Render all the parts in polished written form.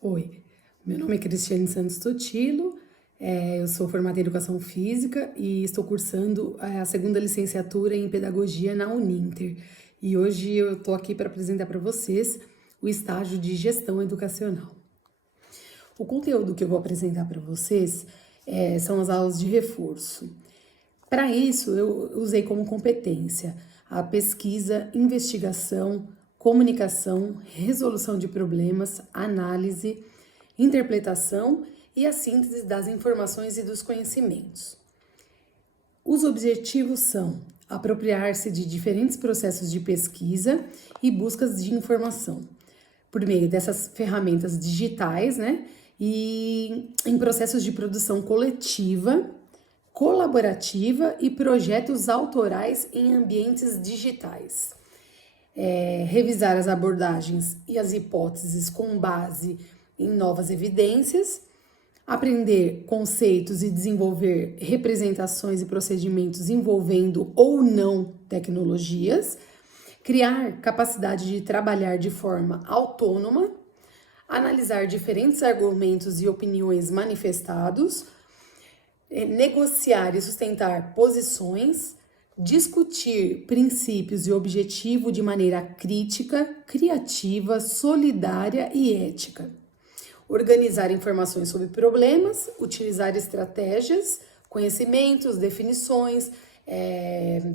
Oi, meu nome é Cristiane Santos Totilo, eu sou formada em Educação Física e estou cursando a segunda licenciatura em Pedagogia na Uninter. E hoje eu estou aqui para apresentar para vocês o estágio de Gestão Educacional. O conteúdo que eu vou apresentar para vocês são as aulas de reforço. Para isso, eu usei como competência a pesquisa, investigação, comunicação, resolução de problemas, análise, interpretação e a síntese das informações e dos conhecimentos. Os objetivos são apropriar-se de diferentes processos de pesquisa e buscas de informação, por meio dessas ferramentas digitais, né? E em processos de produção coletiva, colaborativa e projetos autorais em ambientes digitais. Revisar as abordagens e as hipóteses com base em novas evidências, aprender conceitos e desenvolver representações e procedimentos envolvendo ou não tecnologias, criar capacidade de trabalhar de forma autônoma, analisar diferentes argumentos e opiniões manifestados, negociar e sustentar posições, discutir princípios e objetivo de maneira crítica, criativa, solidária e ética. Organizar informações sobre problemas, utilizar estratégias, conhecimentos, definições,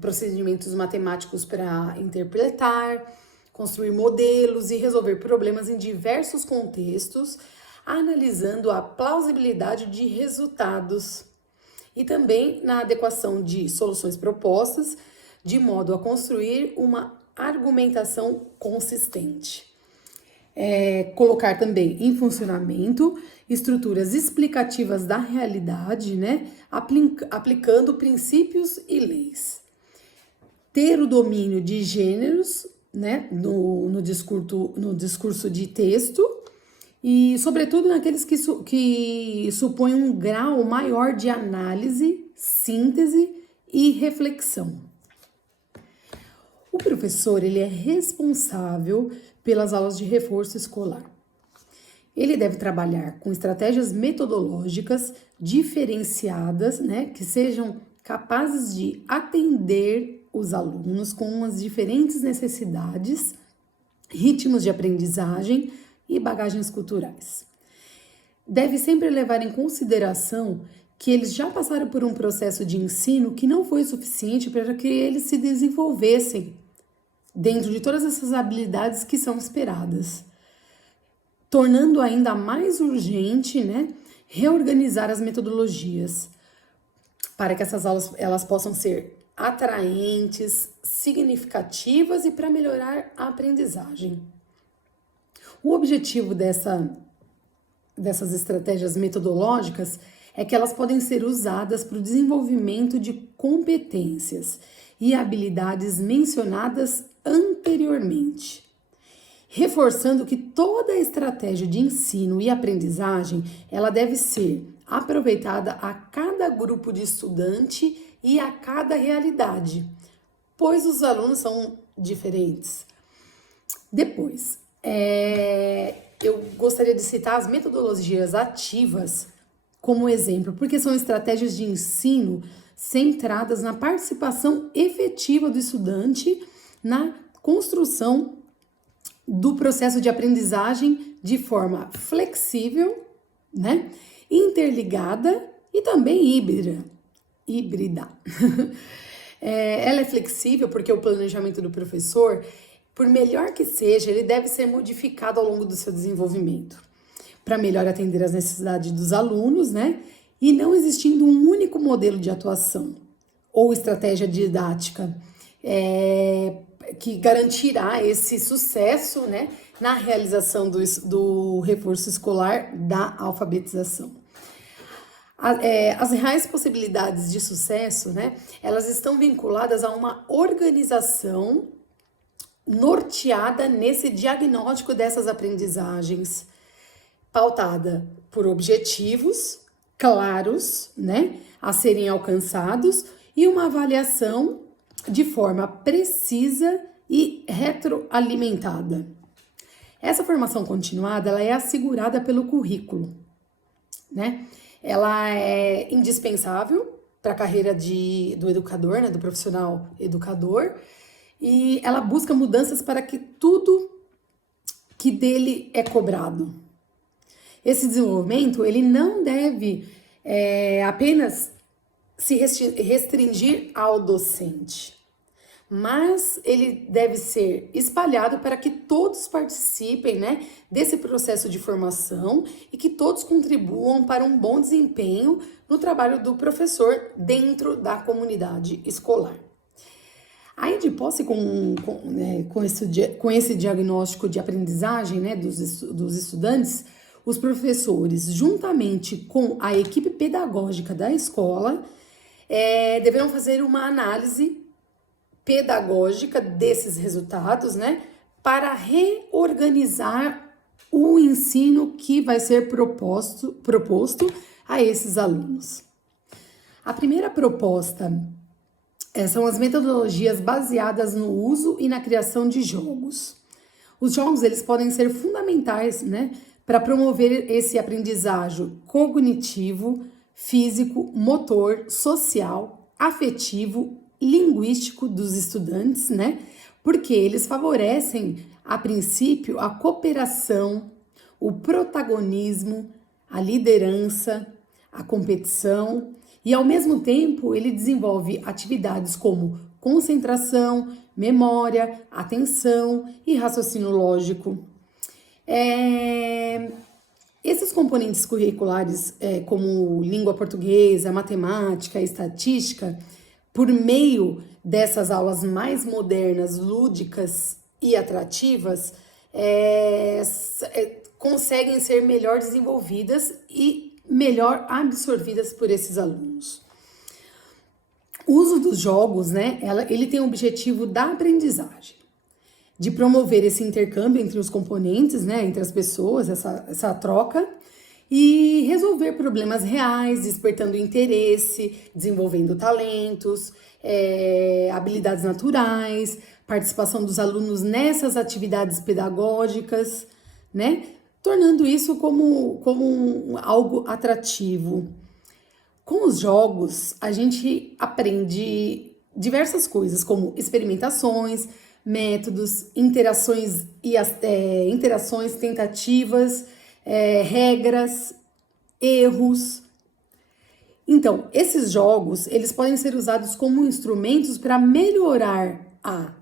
procedimentos matemáticos para interpretar, construir modelos e resolver problemas em diversos contextos, analisando a plausibilidade de resultados e também na adequação de soluções propostas, de modo a construir uma argumentação consistente. Colocar também em funcionamento estruturas explicativas da realidade, né? Aplicando princípios e leis. Ter o domínio de gêneros, né? No discurso de texto, e sobretudo naqueles que supõem um grau maior de análise, síntese e reflexão. O professor, ele é responsável pelas aulas de reforço escolar. Ele deve trabalhar com estratégias metodológicas diferenciadas, né, que sejam capazes de atender os alunos com as diferentes necessidades, ritmos de aprendizagem e bagagens culturais. Deve sempre levar em consideração que eles já passaram por um processo de ensino que não foi suficiente para que eles se desenvolvessem dentro de todas essas habilidades que são esperadas, tornando ainda mais urgente, né, reorganizar as metodologias para que essas aulas elas possam ser atraentes, significativas e para melhorar a aprendizagem. O objetivo dessas estratégias metodológicas é que elas podem ser usadas para o desenvolvimento de competências e habilidades mencionadas anteriormente, reforçando que toda a estratégia de ensino e aprendizagem ela deve ser aproveitada a cada grupo de estudante e a cada realidade, pois os alunos são diferentes. Depois, eu gostaria de citar as metodologias ativas como exemplo, porque são estratégias de ensino centradas na participação efetiva do estudante na construção do processo de aprendizagem de forma flexível, né, interligada e também híbrida. Ela é flexível porque o planejamento do professor, por melhor que seja, ele deve ser modificado ao longo do seu desenvolvimento, para melhor atender às necessidades dos alunos, né? E não existindo um único modelo de atuação ou estratégia didática que garantirá esse sucesso, né, na realização do reforço escolar da alfabetização. As reais possibilidades de sucesso, né, elas estão vinculadas a uma organização norteada nesse diagnóstico dessas aprendizagens, pautada por objetivos claros, né, a serem alcançados e uma avaliação de forma precisa e retroalimentada. Essa formação continuada, ela é assegurada pelo currículo, né? Ela é indispensável para a carreira do educador, né, do profissional educador, e ela busca mudanças para que tudo que dele é cobrado. Esse desenvolvimento, ele não deve apenas se restringir ao docente, mas ele deve ser espalhado para que todos participem, né, desse processo de formação e que todos contribuam para um bom desempenho no trabalho do professor dentro da comunidade escolar. Aí, de posse com esse diagnóstico de aprendizagem, né, dos estudantes, os professores, juntamente com a equipe pedagógica da escola, deverão fazer uma análise pedagógica desses resultados, né, para reorganizar o ensino que vai ser proposto a esses alunos. A primeira proposta são as metodologias baseadas no uso e na criação de jogos. Os jogos, eles podem ser fundamentais, né, para promover esse aprendizagem cognitivo, físico, motor, social, afetivo, linguístico dos estudantes, né? Porque eles favorecem, a princípio, a cooperação, o protagonismo, a liderança, a competição e, ao mesmo tempo, ele desenvolve atividades como concentração, memória, atenção e raciocínio lógico. Esses componentes curriculares, como língua portuguesa, matemática, estatística, por meio dessas aulas mais modernas, lúdicas e atrativas, conseguem ser melhor desenvolvidas e melhor absorvidas por esses alunos. O uso dos jogos, né, ele tem o objetivo da aprendizagem, de promover esse intercâmbio entre os componentes, né, entre as pessoas, essa troca, e resolver problemas reais, despertando interesse, desenvolvendo talentos, habilidades naturais, participação dos alunos nessas atividades pedagógicas, né, tornando isso como algo atrativo. Com os jogos, a gente aprende diversas coisas, como experimentações, métodos, interações, tentativas, regras, erros. Então, esses jogos, eles podem ser usados como instrumentos para melhorar a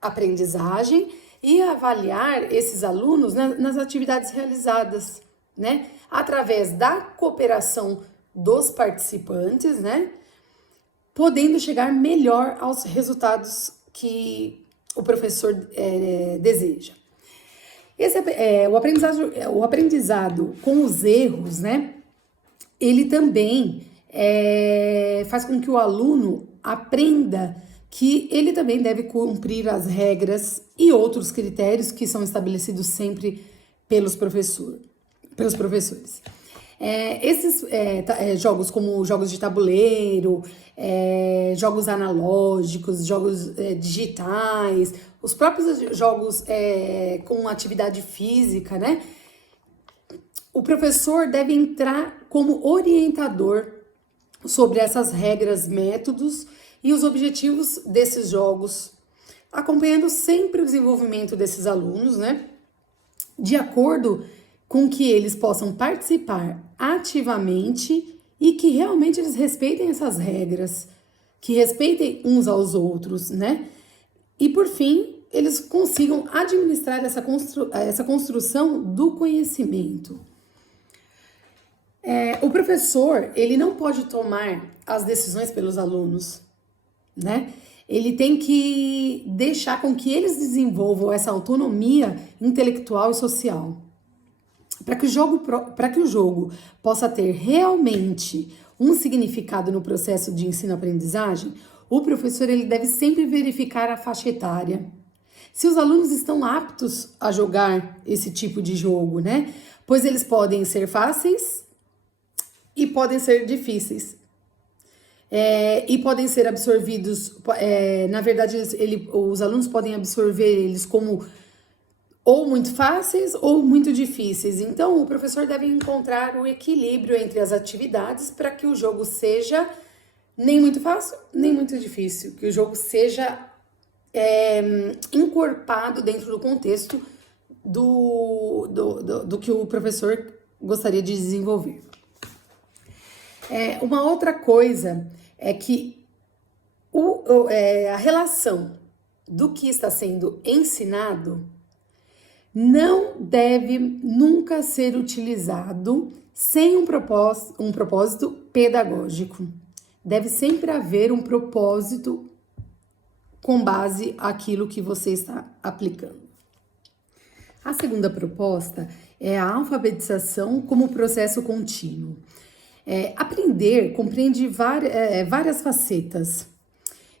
aprendizagem e avaliar esses alunos nas atividades realizadas, né? Através da cooperação dos participantes, né? Podendo chegar melhor aos resultados que o professor deseja. O aprendizado com os erros, né? Ele também faz com que o aluno aprenda que ele também deve cumprir as regras e outros critérios que são estabelecidos sempre pelos professores. Esses jogos, como jogos de tabuleiro, jogos analógicos, jogos digitais, os próprios jogos com atividade física, né? O professor deve entrar como orientador sobre essas regras, métodos e os objetivos desses jogos, acompanhando sempre o desenvolvimento desses alunos, né? De acordo com que eles possam participar ativamente e que realmente eles respeitem essas regras, que respeitem uns aos outros, né? E, por fim, eles consigam administrar essa construção do conhecimento. O professor, ele não pode tomar as decisões pelos alunos, né? Ele tem que deixar com que eles desenvolvam essa autonomia intelectual e social. Para que o jogo possa ter realmente um significado no processo de ensino-aprendizagem, o professor ele deve sempre verificar a faixa etária. Se os alunos estão aptos a jogar esse tipo de jogo, né? Pois eles podem ser fáceis e podem ser difíceis. E podem ser absorvidos, na verdade, os alunos podem absorver eles como ou muito fáceis ou muito difíceis. Então, o professor deve encontrar o equilíbrio entre as atividades para que o jogo seja nem muito fácil, nem muito difícil, que o jogo seja encorpado dentro do contexto do que o professor gostaria de desenvolver. Uma outra coisa é que a relação do que está sendo ensinado não deve nunca ser utilizado sem um propósito pedagógico. Deve sempre haver um propósito com base naquilo que você está aplicando. A segunda proposta é a alfabetização como processo contínuo. Aprender compreende várias facetas.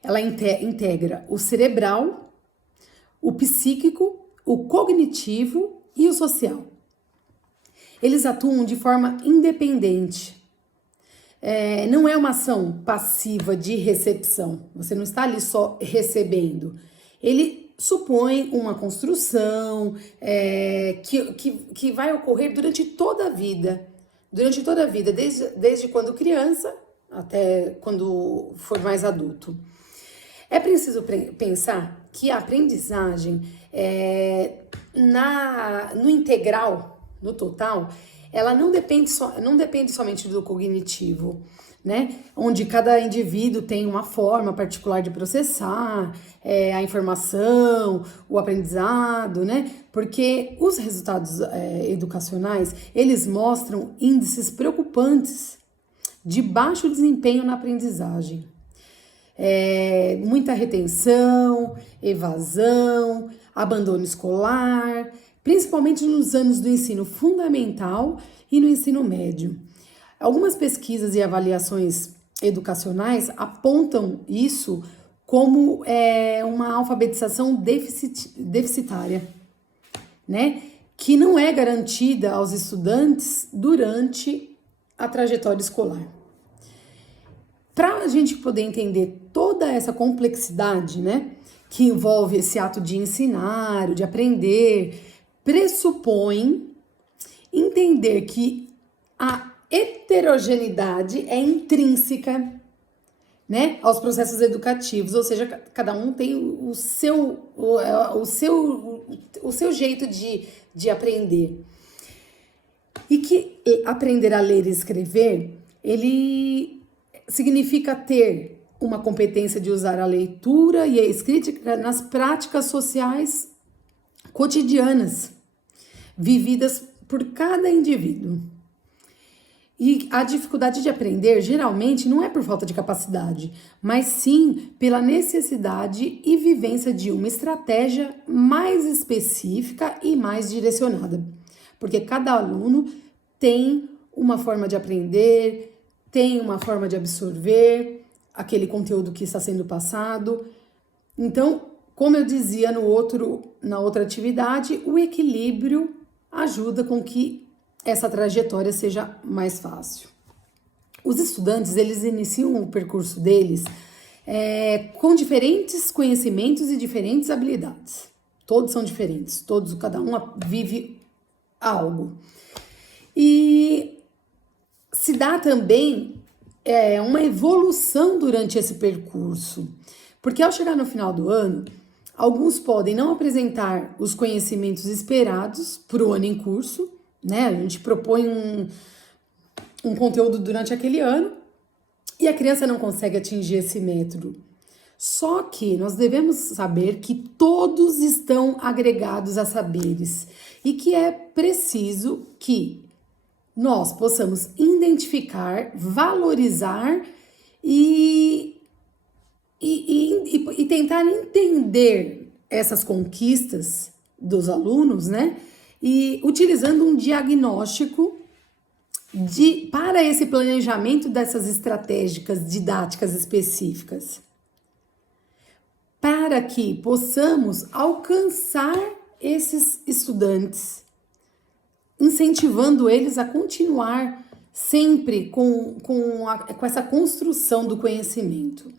Ela integra o cerebral, o psíquico, o cognitivo e o social. Eles atuam de forma independente. Não é uma ação passiva de recepção. Você não está ali só recebendo. Ele supõe uma construção que vai ocorrer durante toda a vida. Durante toda a vida, desde quando criança até quando for mais adulto. É preciso pensar que a aprendizagem no integral, no total, ela não depende somente do cognitivo, né? Onde cada indivíduo tem uma forma particular de processar a informação, o aprendizado, né? Porque os resultados educacionais, eles mostram índices preocupantes de baixo desempenho na aprendizagem. Muita retenção, evasão, abandono escolar, principalmente nos anos do ensino fundamental e no ensino médio. Algumas pesquisas e avaliações educacionais apontam isso como uma alfabetização deficitária, né? Que não é garantida aos estudantes durante a trajetória escolar. Para a gente poder entender toda essa complexidade, né, que envolve esse ato de ensinar, de aprender, pressupõe entender que a heterogeneidade é intrínseca, né, aos processos educativos, ou seja, cada um tem o seu jeito de aprender. E que aprender a ler e escrever, ele significa ter uma competência de usar a leitura e a escrita nas práticas sociais cotidianas, vividas por cada indivíduo. E a dificuldade de aprender geralmente não é por falta de capacidade, mas sim pela necessidade e vivência de uma estratégia mais específica e mais direcionada. Porque cada aluno tem uma forma de aprender, tem uma forma de absorver aquele conteúdo que está sendo passado. Então, como eu dizia na outra atividade, o equilíbrio ajuda com que essa trajetória seja mais fácil. Os estudantes, eles iniciam o percurso deles com diferentes conhecimentos e diferentes habilidades. Todos são diferentes, cada um vive algo. E se dá também uma evolução durante esse percurso, porque ao chegar no final do ano, alguns podem não apresentar os conhecimentos esperados para o ano em curso, né? A gente propõe um conteúdo durante aquele ano e a criança não consegue atingir esse método. Só que nós devemos saber que todos estão agregados a saberes e que é preciso que nós possamos identificar, valorizar e tentar entender essas conquistas dos alunos, né? E utilizando um diagnóstico para esse planejamento dessas estratégicas didáticas específicas, para que possamos alcançar esses estudantes, incentivando eles a continuar sempre com essa construção do conhecimento.